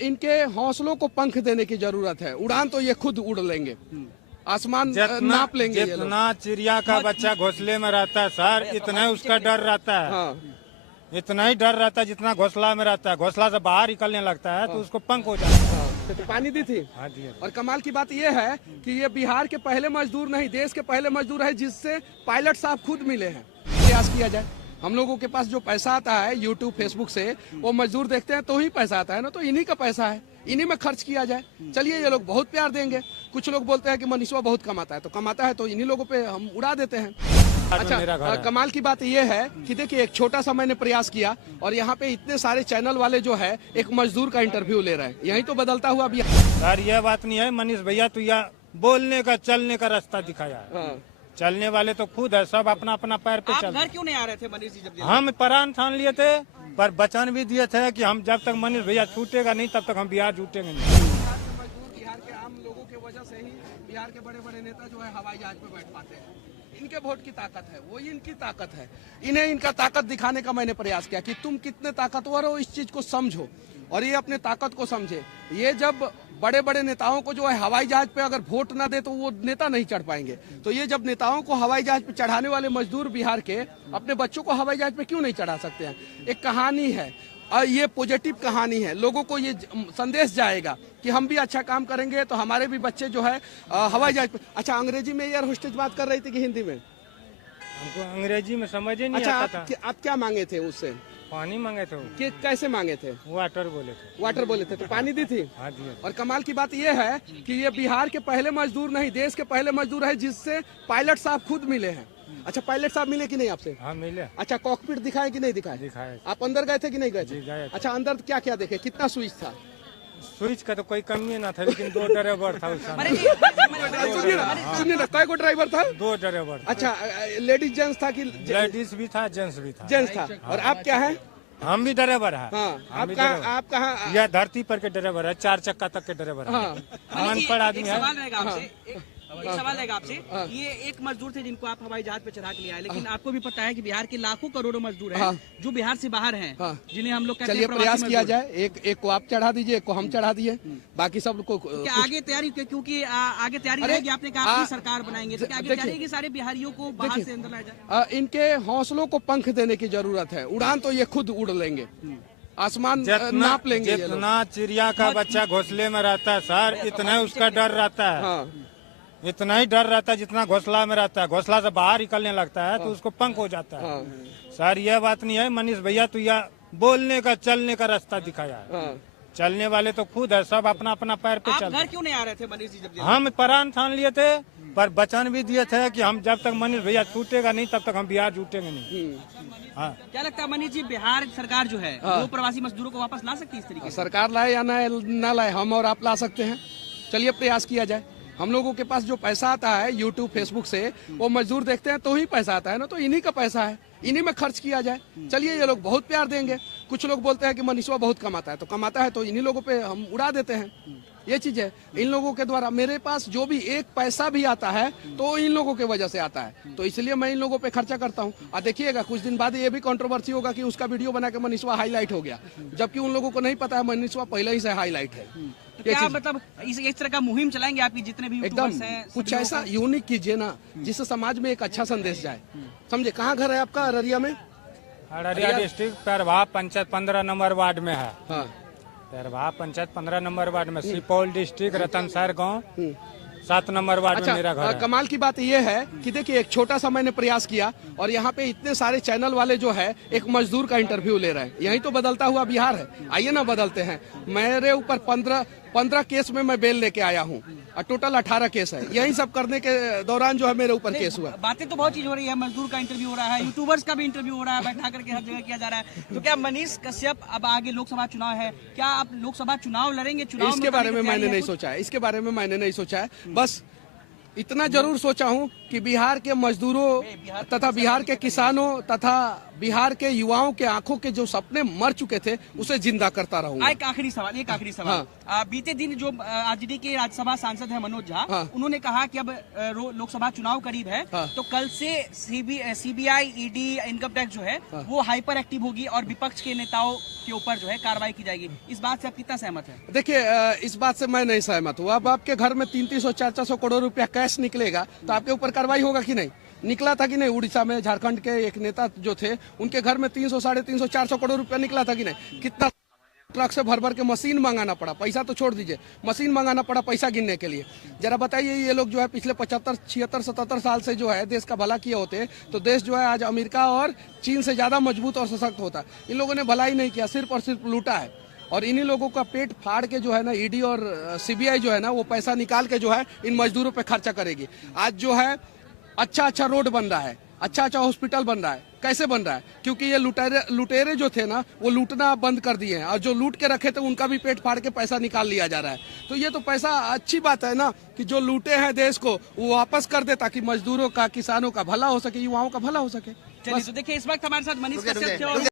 इनके हौसलों को पंख देने की जरूरत है। उड़ान तो ये खुद उड़ लेंगे, आसमान नाप लेंगे। जितना चिड़िया का बच्चा घोंसले में रहता है सर, इतना ही उसका डर रहता है। हाँ। इतना ही डर रहता है जितना घोंसला में रहता है। घोंसला से बाहर निकलने लगता है तो उसको पंख हो जाता है। तो पानी दी थी। हाँ जी। और कमाल की बात यह है कि ये बिहार के पहले मजदूर नहीं, देश के पहले मजदूर है जिससे पायलट साहब खुद मिले हैं। प्रयास किया जाए। हम लोगों के पास जो पैसा आता है यूट्यूब फेसबुक से, वो मजदूर देखते हैं तो ही पैसा आता है ना, तो इन्हीं का पैसा है, इन्हीं में खर्च किया जाए। चलिए, ये लोग बहुत प्यार देंगे। कुछ लोग बोलते हैं कि मनीषवा बहुत कमाता है, तो कमाता है तो इन्हीं लोगों पे हम उड़ा देते हैं। अच्छा, कमाल की बात यह है कि देखिए, एक छोटा सा मैंने प्रयास किया और यहाँ पे इतने सारे चैनल वाले जो है एक मजदूर का इंटरव्यू ले रहे हैं। यही तो बदलता हुआ भी सर, यह बात नहीं है मनीष भैया, तो यह बोलने का चलने का रास्ता दिखाया है। चलने वाले तो खुद है, सब अपना अपना पैर पे चल। घर क्यों नहीं आ रहे थे मनीष जी? जब हम प्राण ठान लिए थे, पर वचन भी दिए थे कि हम जब तक मनीष भैया छूटेगा नहीं तब तक हम बिहार छूटेंगे नहीं। बिहार के आम लोगों की वजह से ही बिहार के बड़े बड़े नेता जो है हवाई जहाज पे बैठ पाते हैं। इनके वोट की ताकत है, वो इनकी ताकत है। इन्हें इनका ताकत दिखाने का मैंने प्रयास किया कि तुम कितने ताकतवर हो, इस चीज को समझो और ये अपने ताकत को समझे। ये जब बड़े बड़े नेताओं को जो है हवाई जहाज पे अगर वोट ना दे तो वो नेता नहीं चढ़ पाएंगे। तो ये जब नेताओं को हवाई जहाज पे चढ़ाने वाले मजदूर बिहार के अपने बच्चों को हवाई जहाज पे क्यों नहीं चढ़ा सकते हैं? एक कहानी है और ये पॉजिटिव कहानी है। लोगों को ये संदेश जाएगा कि हम भी अच्छा काम करेंगे तो हमारे भी बच्चे जो है हवाई जहाज पे। अच्छा, अंग्रेजी में एयर होस्टेज बात कर रही थी कि हिंदी में? हमको अंग्रेजी में समझ ही नहीं आता था। आप क्या मांगे थे उससे? पानी मांगे थे। कैसे मांगे थे? वाटर बोले थे। वाटर बोले थे, तो पानी दी थी। हाँ जी। और कमाल की बात यह है कि ये बिहार के पहले मजदूर नहीं, देश के पहले मजदूर है जिससे पायलट साहब खुद मिले हैं। अच्छा, पायलट साहब मिले कि नहीं आपसे? हाँ, मिले। अच्छा, कॉकपिट दिखाए कि नहीं दिखाए? दिखाए। आप अंदर गए थे कि नहीं गए थे? गए। अच्छा, अंदर क्या क्या देखे? कितना स्विच था? स्विच का तो कोई कमी ना था, लेकिन 2 ड्राइवर था उस समय। सुनिए ना, कई को ड्राइवर था? 2 ड्राइवर। अच्छा, लेडीज जेंट्स था कि? लेडीज भी था, जेंट्स भी था। जेंट्स था। और आप क्या है? हम भी ड्राइवर है। हाँ, आप कहाँ? यह धरती पर के ड्राइवर है, 4 चक्का तक के ड्राइवर है। अनपढ़ आदमी है। एक सवाल रहेगा आपसे। ये एक मजदूर थे जिनको आप हवाई जहाज पे चढ़ा के ले आए, लेकिन आपको भी पता है कि बिहार के लाखों करोड़ों मजदूर हैं जो बिहार से बाहर हैं, जिन्हें हम लोग कहते हैं। चलिए, प्रयास किया जाए। एक को आप चढ़ा दीजिए, एक को हम चढ़ा दिए, बाकी सब को क्या आगे तैयारी? क्योंकि आगे तैयारी रहेगी। आपने कहा अपनी सरकार बनाएंगे, तो क्या आगे तैयारी है कि सारे बिहारियों को बाहर से अंदर लाया जाए? इनके हौसलों को पंख देने की जरूरत है। उड़ान तो ये खुद उड़ लेंगे, आसमान नाप लेंगे। जितना चिड़िया का बच्चा घोंसले में रहता है सर, इतना ही उसका डर रहता है। इतना ही डर रहता है जितना घोंसला में रहता है। घोंसला से बाहर निकलने लगता है तो उसको पंख हो जाता है। सर, यह बात नहीं है मनीष भैया, तो यह बोलने का चलने का रास्ता दिखाया है। चलने वाले तो खुद है, सब अपना अपना पैर पे चल। घर क्यों नहीं आ रहे थे मनीष जी? जब हम प्राण ठान लिए थे, पर वचन भी दिए थे कि हम जब तक मनीष भैया छूटेगा नहीं तब तक हम बिहार छूटेंगे नहीं। हाँ। क्या लगता है मनीष जी, बिहार सरकार जो है वो प्रवासी मजदूरों को वापस ला सकती है इस तरीके से? सरकार लाए या ना लाए, हम और आप ला सकते हैं। चलिए, प्रयास किया जाए। हम लोगों के पास जो पैसा आता है यूट्यूब फेसबुक से, वो मजदूर देखते हैं तो ही पैसा आता है ना, तो इन्हीं का पैसा है, इन्हीं में खर्च किया जाए। चलिए, ये लोग बहुत प्यार देंगे। कुछ लोग बोलते हैं कि मनीषवा बहुत कमाता है, तो कमाता है तो इन्हीं लोगों पे हम उड़ा देते हैं। ये चीज है। इन लोगों के द्वारा मेरे पास जो भी एक पैसा भी आता है तो इन लोगों के वजह से आता है, तो इसलिए मैं इन लोगों पे खर्चा करता हूँ। और देखिएगा, कुछ दिन बाद ये भी कंट्रोवर्सी होगा कि उसका वीडियो बना के मनीषवा हाईलाइट हो गया, जबकि उन लोगों को नहीं पता है मनीषवा पहले ही से हाईलाइट है। तो क्या मतलब इस तरह का मुहिम चलाएंगे आपकी जितने भी यूट्यूबर्स हैं? कुछ ऐसा यूनिक कीजिए ना जिससे समाज में एक अच्छा संदेश जाए। समझे? कहाँ घर है आपका? अररिया में? Araria district Pairwa panchayat 15 number ward में है। हाँ, पैरवा पंचायत 15 नंबर वार्ड में। सुपौल डिस्ट्रिक्ट रतनसर गाँव 7 नंबर वार्ड में मेरा घर है। कमाल की बात यह है कि देखिए, एक छोटा सा मैंने प्रयास किया और यहाँ पे इतने सारे चैनल वाले जो है एक मजदूर का इंटरव्यू ले रहे हैं। यही तो बदलता हुआ बिहार है। आइए ना, बदलते हैं। मेरे ऊपर 15 केस में मैं बेल लेके आया हूँ और टोटल 18 केस है। यही सब करने के दौरान जो है मेरे ऊपर केस हुआ। बातें तो बहुत चीज हो रही है, मजदूर का इंटरव्यू हो रहा है, यूट्यूबर्स का भी इंटरव्यू हो रहा है, बैठा करके हर जगह किया जा रहा है। तो क्या मनीष कश्यप, अब आगे लोकसभा चुनाव है, क्या आप लोकसभा चुनाव लड़ेंगे? चुनाव इसके बारे में मैंने नहीं सोचा है। इसके बारे में मैंने नहीं सोचा है। बस इतना जरूर सोचा हूँ कि बिहार के मजदूरों तथा बिहार के किसानों तथा बिहार के युवाओं के आंखों के जो सपने मर चुके थे उसे जिंदा करता रहूंगा। एक आखिरी सवाल। बीते दिन जो आरजेडी के राज्यसभा सांसद है मनोज झा, उन्होंने कहा कि अब लोकसभा चुनाव करीब है, तो कल से सीबीआई, ईडी, इनकम टैक्स जो है वो हाइपर एक्टिव होगी और विपक्ष के नेताओं के ऊपर जो है कार्रवाई की जाएगी, इस बात से आप कितना सहमत हैं? देखिए इस बात से मैं नहीं सहमत हूँ। अब आपके घर में 300, 400 करोड़ रुपया कैश निकलेगा तो आपके ऊपर कार्रवाई होगा कि नहीं? निकला था कि नहीं? उड़ीसा में झारखंड के एक नेता जो थे उनके घर में 300, 350, 400 करोड़ रुपया निकला था कि नहीं? कितना ट्रक से भर भर के मशीन मंगाना पड़ा, पैसा तो छोड़ दीजिए, मशीन मंगाना पड़ा पैसा गिनने के लिए। जरा बताइए ये लोग जो है पिछले 75, 76, 77 साल से जो है देश का भला किए होते तो देश जो है आज अमेरिका और चीन से ज्यादा मजबूत और सशक्त होता। इन लोगों ने भलाई नहीं किया, सिर्फ और सिर्फ लूटा है। और इन्हीं लोगों का पेट फाड़ के जो है ना ईडी और सीबीआई जो है ना वो पैसा निकाल के जो है इन मजदूरों पे खर्चा करेगी। आज जो है अच्छा रोड बन रहा है, अच्छा हॉस्पिटल बन रहा है। कैसे बन रहा है? क्योंकि ये लुटेरे जो थे ना वो लूटना बंद कर दिए हैं और जो लूट के रखे थे उनका भी पेट फाड़ के पैसा निकाल लिया जा रहा है। तो ये तो पैसा अच्छी बात है ना कि जो लूटे हैं देश को वो वापस कर दे ताकि मजदूरों का, किसानों का भला हो सके, युवाओं का भला हो सके। चलिए तो देखिए इस वक्त हमारे साथ मनीष कश्यप थे और